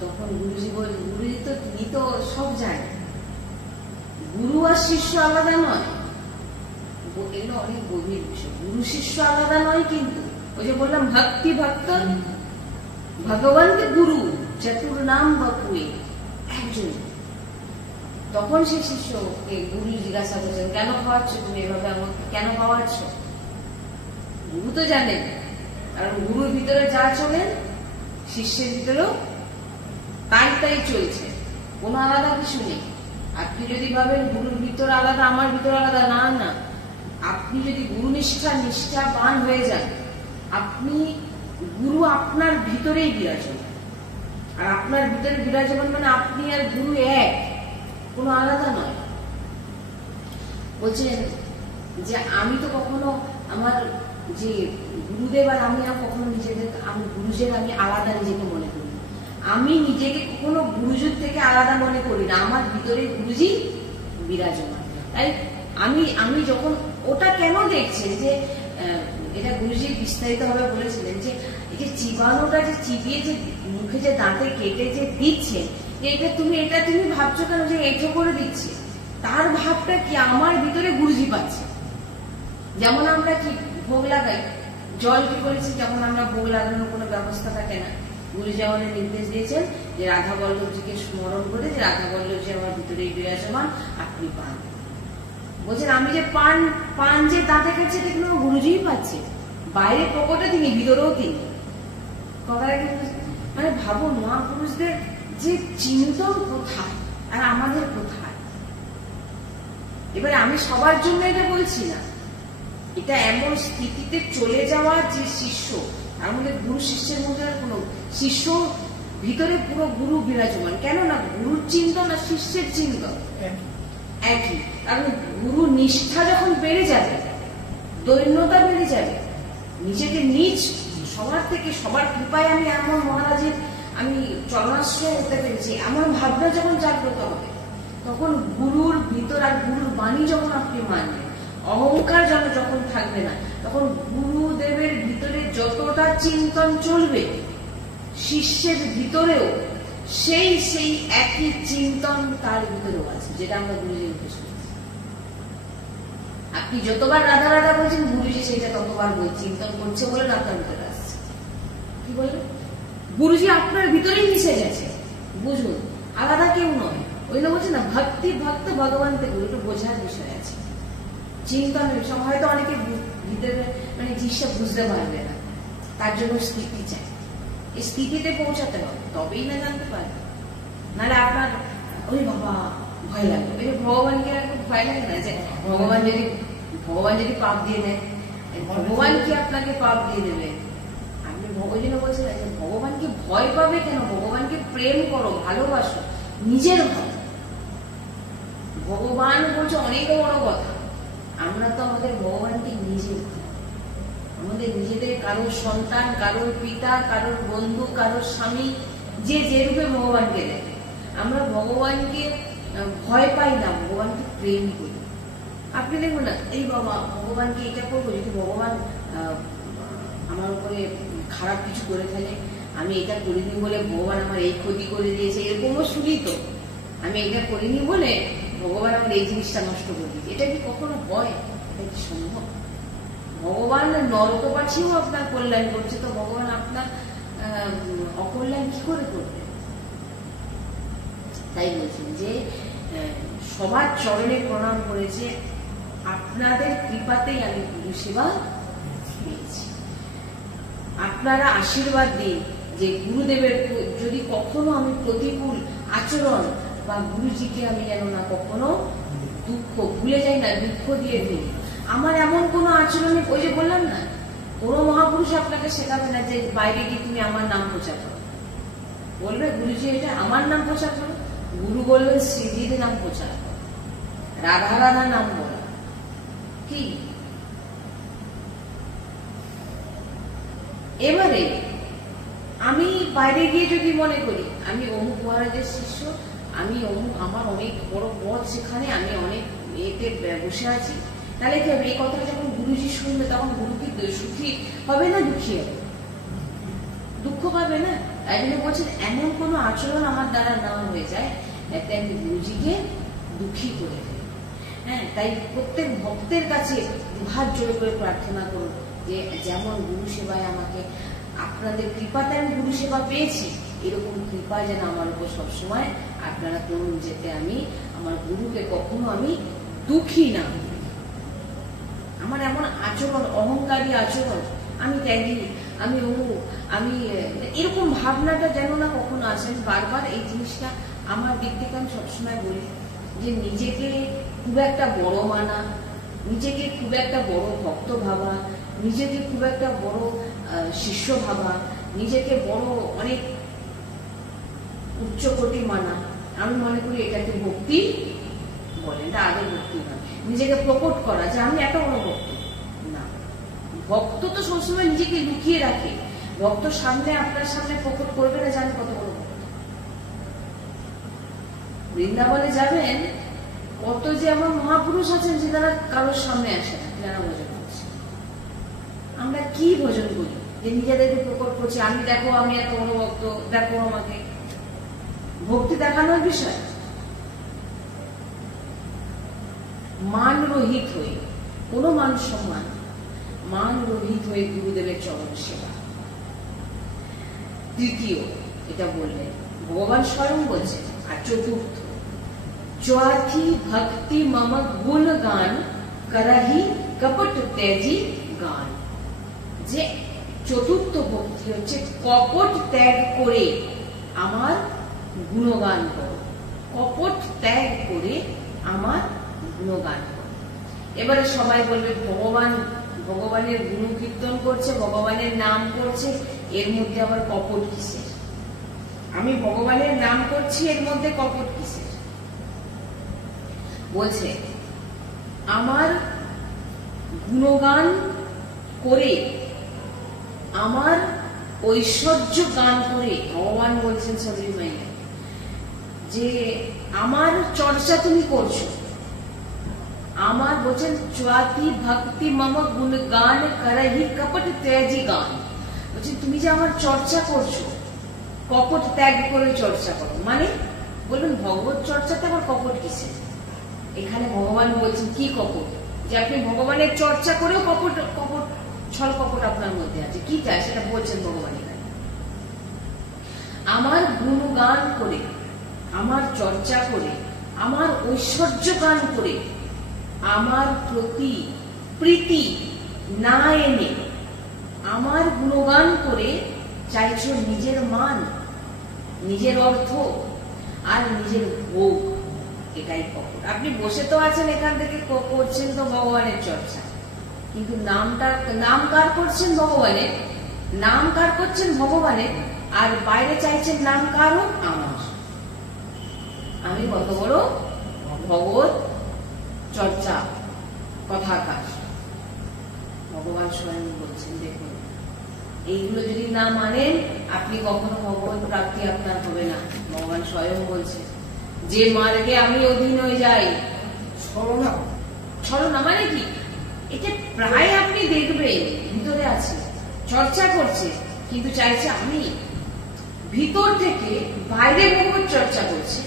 তখন গুরুজি বললেন, গুরুজি তো তিনি তো সব জানেন, গুরু আর শিষ্য আলাদা নয়। এগুলো অনেক গভীর বিষয়। গুরু শিষ্য আলাদা নয়, কিন্তু ওই যে বললাম ভক্তি ভক্ত ভগবন্ত গুরু চতুর নাম বপুয়ে একজন। তখন সে শিষ্যকে গুরু জিজ্ঞাসা করছেন, কেন খাওয়াচ্ছ তুমি এভাবে আমাকে, কেন খাওয়াচ্ছ? গুরু তো জানেন, কারণ গুরুর ভিতরে যা চলেন শিষ্যের ভিতরেও তাই চলছে, কোনো আলাদা কিছু নেই। আপনি যদি ভাবেন গুরুর ভিতর আলাদা আমার ভিতর আলাদা, না না, আপনি যদি গুরু নিষ্ঠাবান হয়ে যান, আপনি গুরু আপনার ভিতরেই বিরাজমান। আর আপনার ভিতরে বিরাজমান মানে আপনি আর গুরু এক, কোনো আলাদা নয়। বলছেন যে আমি তো কখনো আমার যে গুরুদেব আর আমি আর কখনো আমি গুরুজের আমি আলাদা নিজেকে মনে করি। আমি নিজেকে কখনো গুরুজির থেকে আলাদা মনে করি না, আমার ভিতরে গুরুজি বিরাজমান। তাই আমি যখন ওটা কেন দেখছেন যে এটা গুরুজি বিস্তারিত ভাবে বলেছিলেন যে এই যে চিবানোটা, যে চিবিয়ে যে মুখে যে দাঁতে কেটে যে দিচ্ছেন, এটা তুমি ভাবছো কেন যে এঁচো করে দিচ্ছে? তার ভাবটা কি আমার ভিতরে গুরুজি পাচ্ছে। যেমন আমরা কি ভোগ লাগাই, জল কি করেছি, যেমন আমরা ভোগ লাগানোর কোনো ব্যবস্থা থাকে না, গুরুজি আমাদের নির্দেশ দিয়েছেন যে রাধা বল্লভজিকে স্মরণ করে যে রাধা বল্লভজি আমার ভিতরে বিরাজমান, আপনি পান। বলছেন আমি যে পান যে দাঁতে কাছে, এটা কিন্তু গুরুজিই পাচ্ছে। বাইরে পকেটে তিনি, ভিতরেও তিনি। মানে ভাবুন মহাপুরুষদের যে চিন্তন কোথায় আর আমাদের কোথায়। এবারে আমি সবার জন্য এটা বলছি না, এটা এমন স্থিতিতে চলে যাওয়া যে শিষ্য, তার মধ্যে গুরু শিষ্যের মধ্যে আর কোনো শিষ্য ভিতরে পুরো গুরু বিরাজমান। কেন না, গুরুর চিন্তন আর শিষ্যের চিন্তন একই। কারণ গুরু নিষ্ঠা যখন বেড়ে যাবে, দৈন্যতা বেড়ে যাবে, নিজেকে নিজ সবার থেকে সবার কৃপায় আমি এমন মহারাজের আমি চরণাশ্রয় হতে পেরেছি, এমন ভাবনা যখন জাগ্রত হবে, তখন গুরুর ভিতর আর গুরুর বাণী যখন আপনি মানবেন, অহংকার যখন থাকবে না, তখন গুরুদেবের ভিতরে যতটা চিন্তন চলবে শিষ্যের ভিতরেও সেই একই চিন্তন তার ভিতরেও আছে, যেটা আমরা গুরুজির মুখে শুনেছি। আপনি যতবার রাধা রাধা বলছেন, গুরুজি সেটা ততবার চিন্তন করছে বলে আপনার ভিতরে আসছে। কি বললেন? গুরুজি আপনার ভিতরেই মিশে গেছে, বুঝুন, আলাদা কেউ নয়। ওই জন্য বলছে না, ভক্তি ভক্ত ভগবান থেকে একটু বোঝার বিষয় আছে, চিন্তনের সময় হয়তো অনেকে ভিতরে মানে জিনিসটা বুঝতে পারবে না, তার জন্য স্থিতি চাই। এই স্থিতিতে পৌঁছাতে হবে, তবেই না জানতে পারবে। নাহলে আপনার ওই বাবা ভয় লাগবে। এই ভগবানকে ভয় লাগে না, যে ভগবান যদি পাপ দিয়ে দেয়, ভগবান কি আপনাকে পাপ দিয়ে দেবে? আপনি ওই জন্য বলছেন যে ভগবানকে ভয় পাবে কেন? ভগবানকে প্রেম করো, ভালোবাসো, নিজের ভালো। ভগবান বলছে অনেক বড় কথা, আমরা তো আমাদের ভগবানকে নিজের, আমাদের নিজেদের কারোর সন্তান, কারোর পিতা, কারোর বন্ধু, কারোর স্বামী, যে রূপে ভগবানকে দেখে, আমরা ভগবানকে ভয় পাই না, ভগবানকে প্রেম করি। আপনি দেখুন না, এই বাবা ভগবানকে এটা করবো, যদি ভগবান আমার উপরে খারাপ কিছু করে ফেলে, আমি এটা করিনি বলে ভগবান আমার এই ক্ষতি করে দিয়েছে, এরকমও শুনি তো। আমি এটা করিনি বলে ভগবান আমার এই জিনিসটা নষ্ট করে দিয়েছে। এটা কি কখনো হয়? এটা কি সম্ভব? ভগবান নরক পাঠিয়েও আপনার কল্যাণ করছে, তো ভগবান আপনার অকল্যাণ কি করে করবে? তাই বলছেন যে সবার চরণে প্রণাম করেছে, আপনাদের কৃপাতেই আমি গুরু সেবা পেয়েছি। আপনারা আশীর্বাদ দিন যে গুরুদেবের যদি কখনো আমি প্রতিকূল আচরণ বা গুরুজিকে আমি যেন না কখনো দুঃখ ভুলে যাই না, দুঃখ দিয়ে ফেলি। আমার এমন কোন আচরণে, ওই যে বললাম না, কোন মহাপুরুষ আপনাকে শেখাবে না যে বাইরে গিয়ে তুমি আমার নাম প্রচার করো। বলবে গুরুজি এটা আমার নাম প্রচার করো, গুরু বলবেন শ্রীজির নাম প্রচার করো, রাধা রাধা নাম বলা। কি এবারে আমি বাইরে গিয়ে যদি মনে করি আমি অমুক মহারাজের শিষ্য, আমি অমুক, আমার অনেক বড় পদ সেখানে, আমি অনেক এতে বসে আছি, তাহলে কি হবে? এই কথা যখন গুরুজি শুনবে তখন গুরু কি সুখী হবে না দুঃখী হবে? দুঃখ পাবে না। তাই জন্য বলছেন এমন কোন আচরণ আমার দ্বারা না হয়ে যায় যাতে আমি গুরুজিকে দুঃখী করে ফেলি। হ্যাঁ, তাই প্রত্যেক ভক্তের কাছে দুহাত জোড়ে করে প্রার্থনা করুন যে যেমন গুরু সেবায় আমাকে, আপনাদের কৃপাতে আমি গুরু সেবা পেয়েছি, এরকম কৃপা যেন আমার উপর সবসময় আপনারা করুন, যেতে আমি আমার গুরুকে কখনো আমি দুঃখী না। আমার এমন আচরণ, অহংকারী আচরণ, আমি ত্যাগী, আমি আমি এরকম ভাবনাটা যেন না কখনো আসেন। বারবার এই জিনিসটা আমার দিক থেকে আমি সবসময় বলি যে নিজেকে খুব একটা বড় মানা, নিজেকে খুব একটা বড় ভক্ত ভাবা, নিজেকে খুব একটা বড় শিষ্য ভাবা, নিজেকে বড় অনেক উচ্চকোটি মানা, আমি মনে করি এটাকে ভক্তি বলে। এটা আগে ভক্তি নয়। নিজেকে প্রকট করা যে আমি এত বড় ভক্ত না। ভক্ত তো সবসময় নিজেকে লুকিয়ে রাখে, ভক্ত সামনে আপনার সামনে প্রকট করবে না জানি কত বড় ভক্ত। বৃন্দাবনে যাবেন, কত যে আমার মহাপুরুষ আছেন যে তারা কারোর সামনে আসে না, যারা ভোজন করছে। আমরা কি ভোজন করি যে নিজেদেরকে প্রকট করছি, আমি দেখো আমি এত বড় ভক্ত, দেখো আমাকে। ভক্তি দেখানোর বিষয় মান রহিত হয়ে, কোন মান সম্মান, মান রহিত হয়ে গুরুদেবের চরণ সেবা। তৃতীয় এটা বললেন ভগবান স্বয়ং বলছেন। আর চতুর্থ, চৌথি ভক্তি মম গুণ গান করহি কপট ত্যাজি গান। যে চতুর্থ ভক্তি হচ্ছে কপট ত্যাগ করে আমার গুণগান করো, কপট ত্যাগ করে আমার গুণগান করো। এবারে সবাই বলবে ভগবানের গুণ কীর্তন করছে, ভগবানের নাম করছে, এর মধ্যে আবার কপট কিসের? আমি ভগবানের নাম করছি, এর মধ্যে কপট কিসের? বলছে আমার গুণগান করে, আমার ঐশ্বর্য গান করে, ভগবান বলছেন সবরি মাইয়া যে আমার চর্চা তুমি করছো, আমার বলছেন চুয়াতি ভক্তি মম গুণ গান করহি কপট ত্যাজি গান। বলছেন তুমি যে আমার চর্চা করছো, কপট ত্যাগ করে চর্চা করো, মানে বলবেন ভগবত চর্চাতে আমার কপট কিসের? এখানে ভগবান বলছেন কি কপট? যে আপনি ভগবানের চর্চা করেও কপট, কপট ছল কপট আপনার মধ্যে আছে, কি চাই সেটা বলছেন ভগবান এখানে। আমার গুণগান করে, আমার চর্চা করে, আমার ঐশ্বর্য গান করে, আমার প্রতি প্রীতি না এনে, আমার গুণগান করে চাইছ নিজের মান, নিজের অর্থ আর নিজের ভোগ। এটাই কপট। আপনি বসে তো আছেন, এখান থেকে করছেন তো ভগবানের চর্চা, কিন্তু নাম কার করছেন? ভগবানের। নাম কার করছেন? ভগবানের। আর বাইরে চাইছেন নাম কার হোক? আমার। আমি কত বড় ভগবত চর্চা কথাকার। ভগবান স্বয়ং বলছেন দেখুন, এইগুলো যদি না মানেন আপনি কখনো ভগবত প্রাপ্তি আপনার হবে না। ভগবান স্বয়ং বলছেন যে মার্গে আমি অধীন হয়ে যাই, ছলনা মানে কি? এটা প্রায় আপনি দেখবেন ভিতরে আছে, চর্চা করছে কিন্তু চাইছে আমি ভিতর থেকে বাইরে ভগবত চর্চা করছে,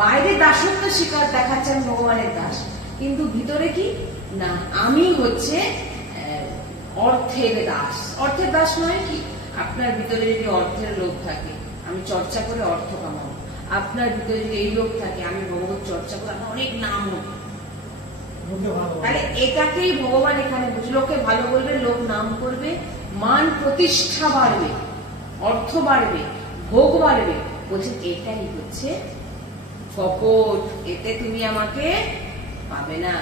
বাইরে দাসত্ব শিকার দেখাচ্ছেন ভগবানের দাস, কিন্তু ভিতরে কি না আমি হচ্ছে অর্থের দাস। অর্থের দাস নয় কি, আপনার ভিতরে যদি অর্থের লোভ থাকে আমি চর্চা করে অর্থ কামাবো, আপনার ভিতরে যদি এই লোভ থাকে আমি ভগবত চর্চা করে আমার অনেক নাম হবে, তাহলে এটাকেই ভগবান এখানে বুঝে লোককে ভালো বলবে, লোক নাম করবে, মান প্রতিষ্ঠা বাড়বে, অর্থ বাড়বে, ভোগ বাড়বে, বলছেন এটাই হচ্ছে কপট, এতে তুমি আমাকে পাবে না,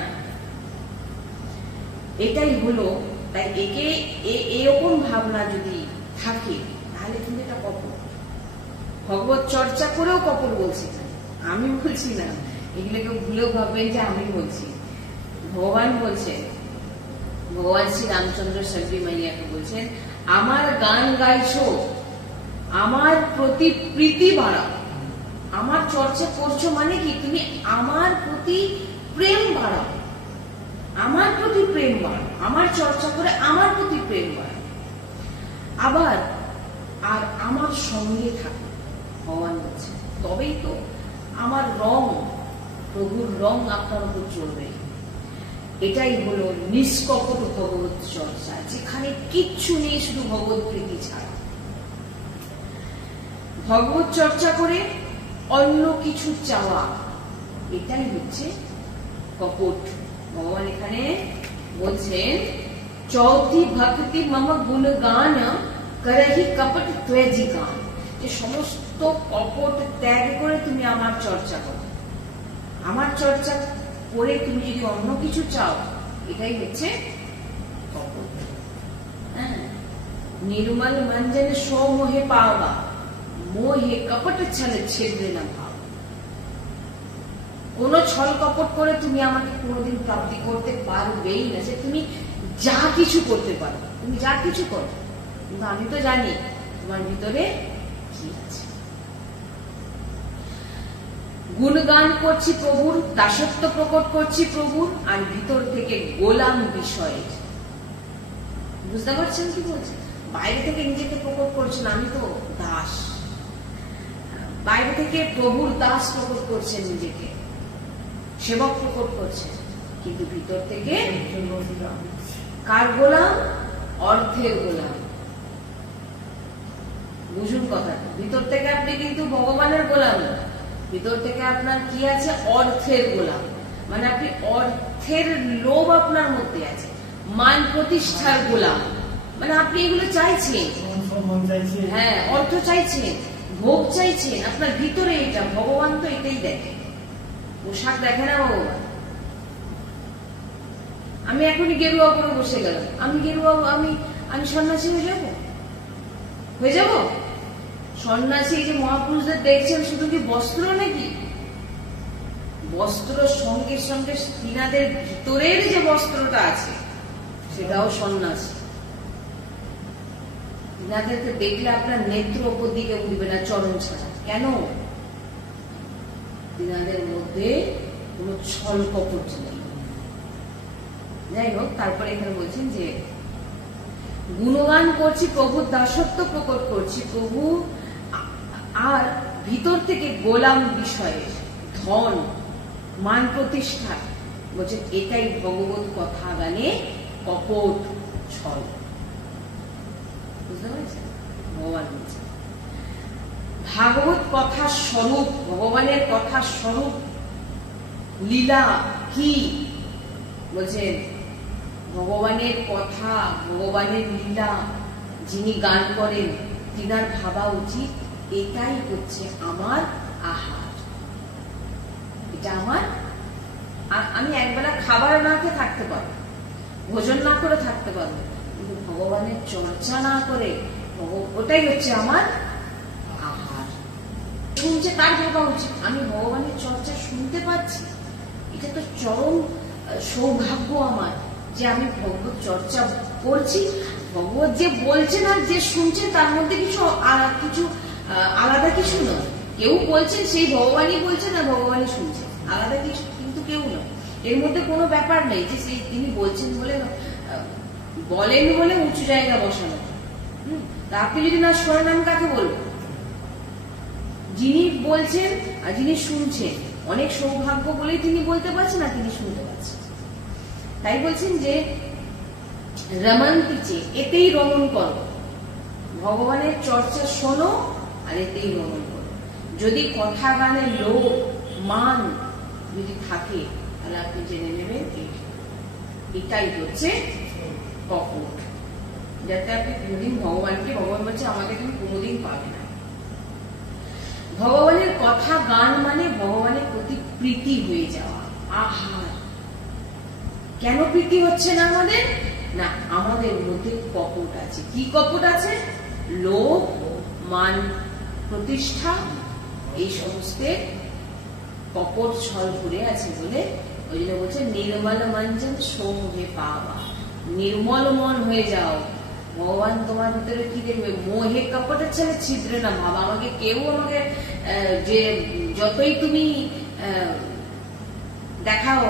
এটাই হলো। তাই একে এরকম ভাবনা যদি থাকে তাহলে কিন্তু এটা কপট। ভগবত চর্চা করেও কপট বলছি, আমি বলছি না, এগুলোকে ভুলেও ভাববেন যে আমি বলছি। ভগবান বলছেন, ভগবান শ্রী রামচন্দ্র সবজি মাইয়াকে বলছেন আমার গান গাইছো, আমার প্রতি প্রীতি বাড়াও। আমার চর্চা করছো মানে কি, তুমি আমার প্রতি প্রেম বাড়াও, আমার প্রতি প্রেম বাড়াও, আমার চর্চা করে আমার প্রতি প্রেম বাড়াও, আবার আর আমার সঙ্গে থাকো। ভগবান বলছে তবেই তো আমার রং, প্রভুর রং আপনার উপর চলবে। এটাই হলো নিষ্কপট ভগবত চর্চা, যেখানে কিচ্ছু নেই শুধু ভগবত প্রীতি ছাড়া। ভগবত চর্চা করে অন্য কিছু চাওয়া, এটাই হচ্ছে কপট। ভগবান এখানে বলছেন চৌথি ভক্তি মম গুণগান করহি কপট ত্বজি গান, যে সমস্ত কপট ত্যাগ করে তুমি আমার চর্চা করো, আমার চর্চা করে তুমি যদি অন্য কিছু চাও, এটাই হচ্ছে কপট। নির্মল মঞ্জন সো মোহে পাওয়া, মোহে কপট ছল ছিদ্রে না ভাব। কোন ছল কপট করে তুমি আমাকে কোনোদিন প্রাপ্তি করতে পারবেই না, যে তুমি যা কিছু করতে পারো, তুমি যা কিছু করো, কিন্তু আমি তো জানি তোমার ভিতরে কি আছে। গুণগান করছি প্রভুর, দাসত্ব প্রকট করছি প্রভুর, আর ভিতর থেকে গোলাম বিষয়। বুঝতে পারছেন কি বলছে? বাইরে থেকে নিজেকে প্রকট করছেন আমি তো দাস, বাইরে থেকে প্রভুর দাস প্রকট করছেন নিজেকে, সেবক প্রকট করছেন, কিন্তু ভিতর থেকে কার গোলাম? অর্থের গোলাম। বুঝুন কথা, ভিতর থেকে আপনি কিন্তু ভগবানের গোলাম না, ভিতর থেকে আপনার কি আছে? অর্থের গোলাম। মানে আপনি অর্থের লোভ আপনার মধ্যে আছে, মান প্রতিষ্ঠার গোলাম, মানে আপনি এগুলো চাইছেন, হ্যাঁ অর্থ চাইছেন, ভোগ চাইছেন, আপনার ভিতরে এটা। ভগবান তো এটাই দেখে, পোশাক দেখে না ভগবান। আমি এখনই গেরুয়া পরে বসে গেলাম, আমি গেরুয়া, আমি সন্ন্যাসী হয়ে যাব? হয়ে যাব? সন্ন্যাসী যে মহাপুরুষদের দেখছেন শুধু কি বস্ত্র নাকি? বস্ত্র সঙ্গে সঙ্গে তিনাদের ভিতরের যে বস্ত্রটা আছে সেটাও সন্ন্যাসী। তিনাদেরকে দেখলে আপনার নেত্র উপর দিকে উঠবে না চরণ ছাড়া। কেন? তিনাদের মধ্যে কোন ছল কপট নেই। যাই হোক, তারপরে এখানে বলছেন যে গুণগান করছি প্রভুর, দাসত্ব প্রকট করছি প্রভু, আর ভিতর থেকে গোলাম বিষয়ের ধন মান প্রতিষ্ঠা, বলছেন এটাই ভগবত কথা গানে কপট ছল। বুঝতে পারছেন? ভগবান বলছেন ভাগবত কথা স্বরূপ, ভগবানের কথা স্বরূপ লীলা কি? বলছেন ভগবানের কথা, ভগবানের লীলা যিনি গান করেন তিনার ভাবা উচিত এটাই হচ্ছে আমার আহার, এটা আমার। আর আমি একবেলা খাবার না খেয়ে থাকতে পারবো, ভোজন না করে থাকতে পারবো, কিন্তু ভগবানের চর্চা না করে ওটাই হচ্ছে আমার আহার। শুনছে তার ভাবা উচিত আমি ভগবানের চর্চা শুনতে পাচ্ছি, এটা তো চরম সৌভাগ্য আমার যে আমি ভগবত চর্চা করছি। ভগবত যে বলছেন আর যে শুনছেন তার মধ্যে কিছু আলাদা কিছু নয়। কেউ বলছেন সেই ভগবানই বলছেন আর ভগবানই শুনছেন, আলাদা কিছু কিন্তু কেউ নয়। এর মধ্যে কোনো ব্যাপার নেই যে সেই তিনি বলছেন বলে বলেন বলে উঁচু জায়গা বসানো। তা আপনি যদি না শোনেন আমি কাকে বলবো? যিনি বলছেন আর যিনি শুনছেন, অনেক সৌভাগ্য বলেই তিনি বলতে পারছেন আর তিনি শুনতে পাচ্ছেন। তাই বলছেন যে রমন্তিচে, এতেই রমণ করো, ভগবানের চর্চা শোনো আর এতেই রমণ করো। যদি কথা গানে লোভ মান যদি থাকে তাহলে আপনি জেনে নেবেন এটাই হচ্ছে কপট, যাতে আপনি কোনোদিন ভগবানকে, ভগবান বলছে আমাকে তুমি কোনোদিন পাবে না। ভগবানের কথা গান মানে ভগবানের প্রতি প্রীতি হয়ে যাওয়া। আহার, কেন প্রীতি হচ্ছে না আমাদের? না, আমাদের মধ্যে কপট আছে। কি কপট আছে? লোভ মান প্রতিষ্ঠা, এই সমস্ত কপট ছল ঘুরে আছে বলে ওই জন্য বলছে নির্মল মঞ্জন সৌমে পাওয়া, নির্মল মন হয়ে যাও। ভগবান তোমার ভিতরে কি দেখবে? মোহে কপটের ছেলে ছিদ্রে না ভাবা। আমাকে কেউ আমাকে যে যতই তুমি দেখাও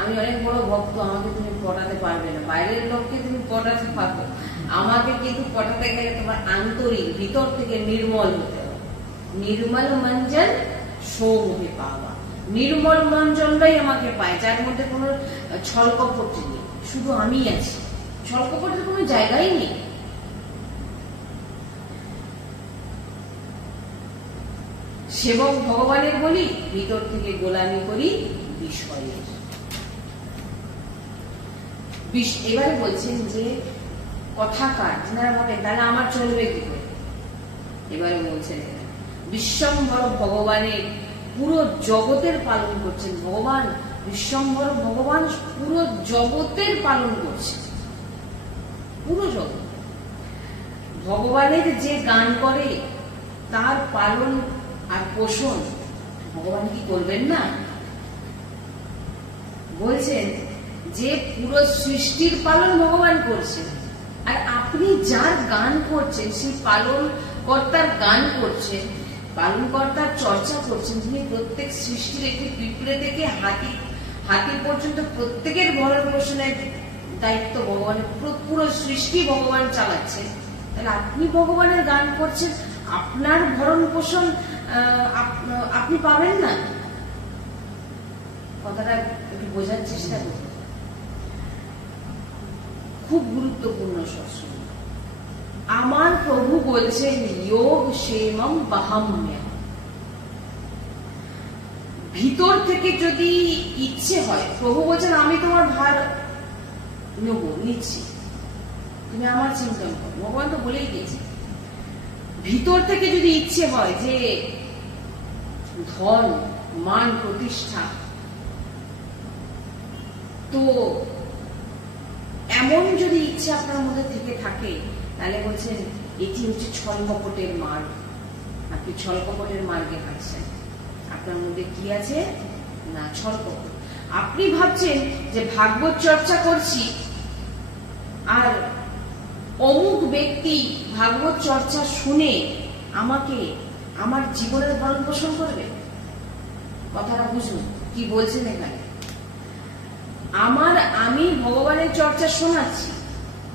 আমি অনেক বড় ভক্ত, আমাকে তুমি পটাতে পারবে না। বাইরের লোককে তুমি পটাতে পারবে, আমাকে কিন্তু পটাতে গেলে তোমার আন্তরিক ভিতর থেকে নির্মল হতে হবে। নির্মল মঞ্জন সৌমে পাওয়া, নির্মল মঞ্জনটাই আমাকে পায়, যার মধ্যে কোনো ছল কপট নেই, শুধু আমি আছি, ছল কপটের কোনো জায়গাই নেই। সেবক ভগবানের বলি, ভিতর থেকে গোলামি করি বিষয়ের। এবারে বলছেন যে কথাকার যারা বলেন তাহলে আমার চলবে কি করে? এবারে বলছেন বিশ্বম্ভর ভগবানের পুরো জগতের পালন করছেন। ভগবান বিশ্বম্ভর, ভগবান পুরো জগতের পালন করছেন, পুরো জগৎ। ভগবানের যে গান করে তার পালন আর পোষণ ভগবান কি করবেন না? বলছেন যে পুরো সৃষ্টির পালন ভগবান করছেন, আর আপনি যার গান করছেন সেই পালন কর্তার গান করছেন, পালন কর্তার চর্চা করছেন, যিনি প্রত্যেক সৃষ্টির একটি পিঁপড়ে থেকে হাতি পর্যন্ত প্রত্যেকের ভরণ পোষণের দায়িত্ব ভগবানের, পুরো সৃষ্টি ভগবান চালাচ্ছেন। তাহলে আপনি ভগবানের গান করছেন, আপনার ভরণ পোষণ আপনি পাবেন না? কথাটা একটু বোঝার চেষ্টা করুন, খুব গুরুত্বপূর্ণ সৎসঙ্গ। আমার প্রভু বলছেন যোগ সেমম বাহাম্য, ভিতর থেকে যদি ইচ্ছে হয়, প্রভু বলছেন আমি তোমার ভার নেব, নিচ্ছি, তুমি আমার চিন্তন করো। ভগবান তো বলেই দিয়েছে, ভিতর থেকে যদি ইচ্ছে হয় যে ধন মান প্রতিষ্ঠা, তো এমন যদি ইচ্ছে আপনার মধ্যে থেকে থাকে তাহলে বলছেন এটি হচ্ছে ছল কপটের মার্গ। আপনি ছল কপটের মার্গে হাঁটছেন। আপনার মধ্যে কি আছে? না, ছল কপট। আপনি ভাবছেন যে ভাগবত চর্চা করছি আর অমুক ব্যক্তি ভাগবত চর্চা শুনে আমাকে আমার জীবনের ভরণ পোষণ করবে। কথাটা বুঝুন কি বলছেন এখানে। আমি ভগবানের চর্চা শোনাচ্ছি,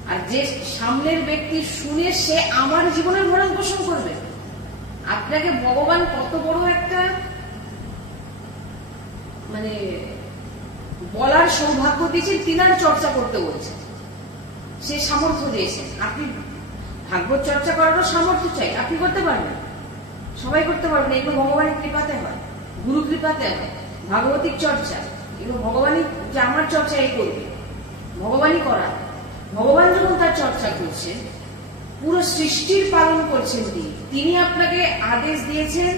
আর যে সামনের ব্যক্তি শুনে সে আমার জীবনের ভরণ পোষণ করবে। আপনাকে ভগবান কত বড় একটা মানে বলার সৌভাগ্য দিয়েছেন, তিনার চর্চা করতে বলছেন, সে সামর্থ্য দিয়েছেন। আপনি ভাগবত চর্চা করারও সামর্থ্য চাই, আপনি করতে পারবেন, সবাই করতে পারবেন। এগুলো ভগবানের কৃপাতে হয়, গুরু কৃপাতে হয়। ভাগবতিক চর্চা এগুলো ভগবানই, যে আমার চর্চা এই করবে, ভগবানই করা। ভগবান যখন তার চর্চা করছেন, পুরো সৃষ্টির পালন করছেন তিনি আপনাকে আদেশ দিয়েছেন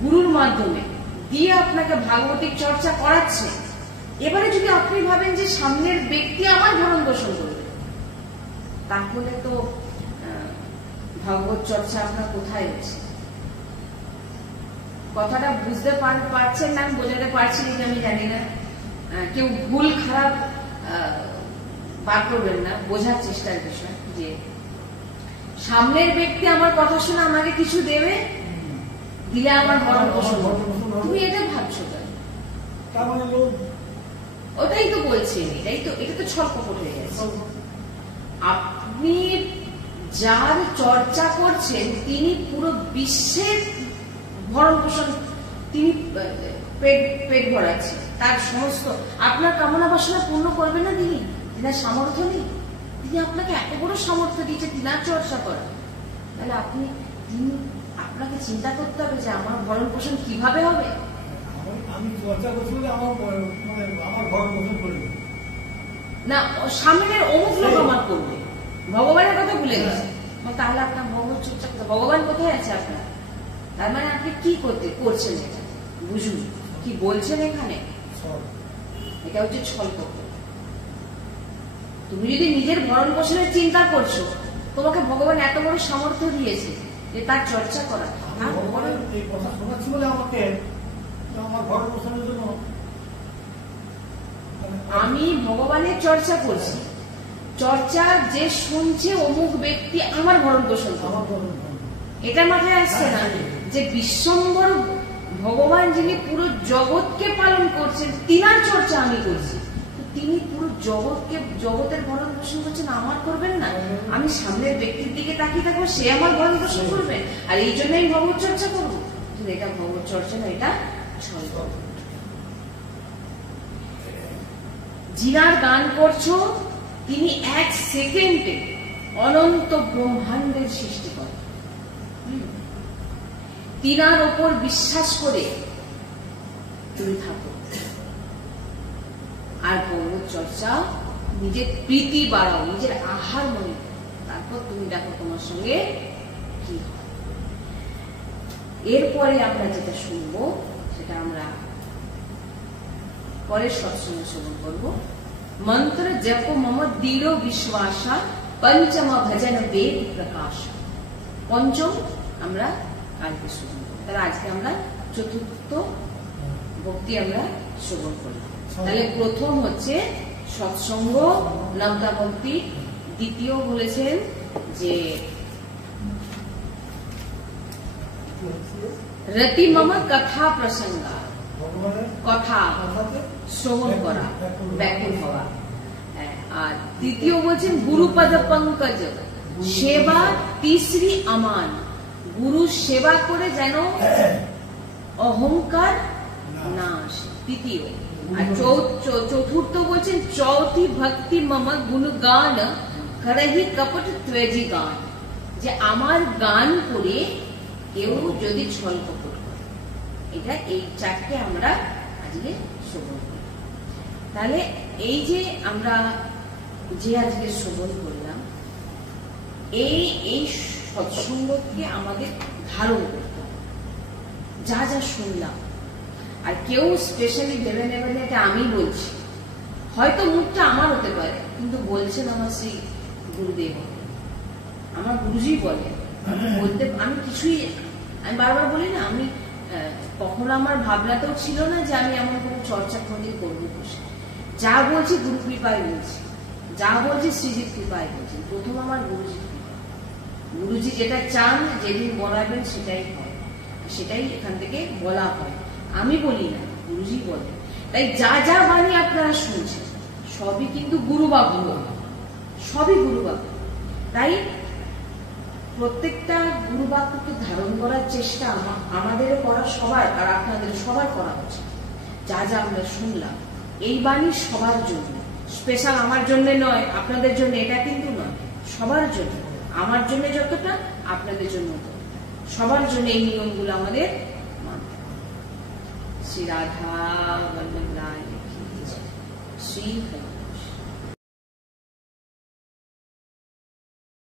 গুরুর মাধ্যমে, দিয়ে আপনাকে ভাগবতিক চর্চা করাচ্ছে। এবারে যদি আপনি ভাবেন যে সামনের ব্যক্তি আমার ভরণ পোষণ করবে, তাহলে তো ভাগবত চর্চা আপনার কোথায় হচ্ছে? কথাটা বুঝতে পারছেন না? আমি বোঝাতে পারছি না, আমি জানি না, কেউ ভুল খারাপ বার করবেন না, বোঝার চেষ্টার বিষয়। যে সামনের ব্যক্তি আমার কথা শুনে আমাকে কিছু দেবে, দিলে আমার ভরণ পোষণ, তুমি এটা ভাবছো কেন? ওটাই তো বলছেন, এটা তো ছল কপট হয়ে গেছে। আপনি যার চর্চা করছেন তিনি পুরো বিশ্বের ভরণ পোষণ, তিনি পেট ভরাচ্ছে, তার সমস্ত আপনার কামনা বাসনা পূর্ণ করবে না তিনি? তিনার সামর্থ্য নেই? তিনি আপনাকে এত বড় সামর্থ্য দিয়েছে তিনার চর্চা করা, তাহলে আপনাকে চিন্তা করতে হবে যে আমার ভরণ পোষণ কিভাবে হবে। আমি চর্চা করছি বলে আমার ভরণ পোষণ করবে না, সামনের অমুক লোক আমার করবে, ভগবানের কথা ভুলে গেছে। তাহলে আপনার ভগবান চর্চা করতে, ভগবান কোথায় আছে আপনার? তার মানে আপনি কি করছেন এটা বুঝুন, কি বলছেন এখানে, এটা হচ্ছে ছল কপট। তুমি যদি নিজের ভরণ পোষণের চিন্তা করছো, তোমাকে ভগবান এত বড় সামর্থ্য দিয়েছে যে তার চর্চা করা। এই কথা শোনাচ্ছি বলে আমাকে আমার ভরণ পোষণের জন্য আমি ভগবানের চর্চা করছি, চর্চা যে শুনছে অমুক ব্যক্তি আমার ভরণ পোষণ, এটা মাথায় আসছে না যে বিশ্বম্বর ভগবান যিনি পুরো জগৎকে পালন করছেন তিনার চর্চা আমি করছি। তিনি পুরো জগতের ভরণ পোষণ করছেন, আমার করবেন না? আমি সামনের ব্যক্তির দিকে তাকিয়ে থাকবো, সে আমার ভরণ পোষণ করবে, আর এই জন্য আমি ভগবত চর্চা করবো? এটা ভগবত চর্চা না, এটা ছল কপট। যিনার গান করছো তিনি 1 সেকেন্ডে অনন্ত ব্রহ্মাণ্ডের সৃষ্টি করেন। তিনার ওপর বিশ্বাস করে তুমি থাকো, আর ভগবত চর্চা নিজের প্রীতি বাড়াও, নিজের আহার মনে, তারপর তুমি দেখো তোমার সঙ্গে কি হয়। এরপরে আমরা যেটা শুনবো সেটা আমরা পরের সৎসঙ্গে শ্রবণ করবো। মন্ত্র জপ মম দৃঢ় বিশ্বাসা পঞ্চম ভজন বেদ প্রকাশ। পঞ্চম আমরা কালকে শ্রবণ করবো, তাহলে আজকে আমরা চতুর্থ ভক্তি আমরা শ্রবণ করলাম। তাহলে প্রথম হচ্ছে সৎসঙ্গ নবদা ভক্তি, দ্বিতীয় বলেছেন যে রতি মম কথা প্রসঙ্গা, কথা শ্রবণ করা, ব্যাকুল হওয়া। আর তৃতীয় বলছেন গুরুপদ পঙ্কজ সেবা, তিসরি আমান, গুরু সেবা করে যেন অহংকার না আসে, তৃতীয়। আর চতুর্থ বলছেন চৌথি ভক্তি মম গুণগান করহি কপট ত্বেজি গান, যে আমার গান করে কেউ যদি ছল কপট করে। এটা এই চারটে আমরা আজকে শ্রবণ করি। তাহলে এই যে আমরা যে আজকে শ্রবণ করলাম, এই সৎসঙ্গকে আমাদের ধারণ করতে হবে, যা যা শুনলাম। আর কেউ স্পেশালি ভেবে নেবেন এটা আমি বলছি, হয়তো মুখটা আমার হতে পারে, কিন্তু বলছেন আমার শ্রী গুরুদেব, আমার গুরুজি বলে, বলতে আমি কিছুই, আমি বারবার বলি না, আমি কখনো আমার ভাবনাতেও ছিল না যে আমি এমন কোনো চর্চা কোনদিন করবো। যা বলছি গুরু কৃপায় বলছি, যা বলছি শ্রীজিৎ কৃপায় বলছি। প্রথম আমার গুরুজি, গুরুজি যেটা চান যেদিন বলাবেন সেটাই হয়, সেটাই এখান থেকে বলা হয়, আমি বলি না, গুরুজি বলে। তাই যা যা বাণী আপনারা শুনছেন সবই কিন্তু গুরুবাবু, সবই গুরুবাবু। তাই প্রত্যেকটা গুরুবাক্যকে ধারণ করার চেষ্টা আমাদেরও করা, সবার, আর আপনাদের সবার করা উচিত। যা যা আমরা শুনলাম এই বাণী সবার জন্য, স্পেশাল আমার জন্য নয়, আপনাদের জন্য এটা কিন্তু নয়, সবার জন্য। আমার জন্য যতটা, আপনাদের জন্য সবার জন্য এই নিয়মগুলো আমাদের মানতে হবে। শ্রী রাধা বল্লভ রায়, শ্রী